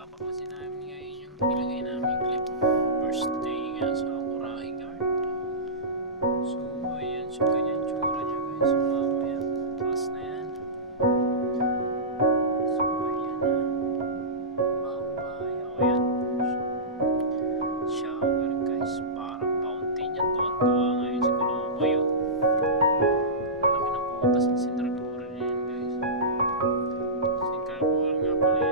papaklasin namin ngayon yung nilagay namin clip. First day nga sa Kurai Guard. So, ayan siya, ganyan tsura niya guys. So, mamaya, bukas na yan. So, ayan na. Bagong bahay. O, ayan. Shower guys. Parang fountain yan. Tuwan-tuwa ngayon si Kulukoy. Malaki ng butas ng sindragura niya yan guys. Sindragura nga pala yan.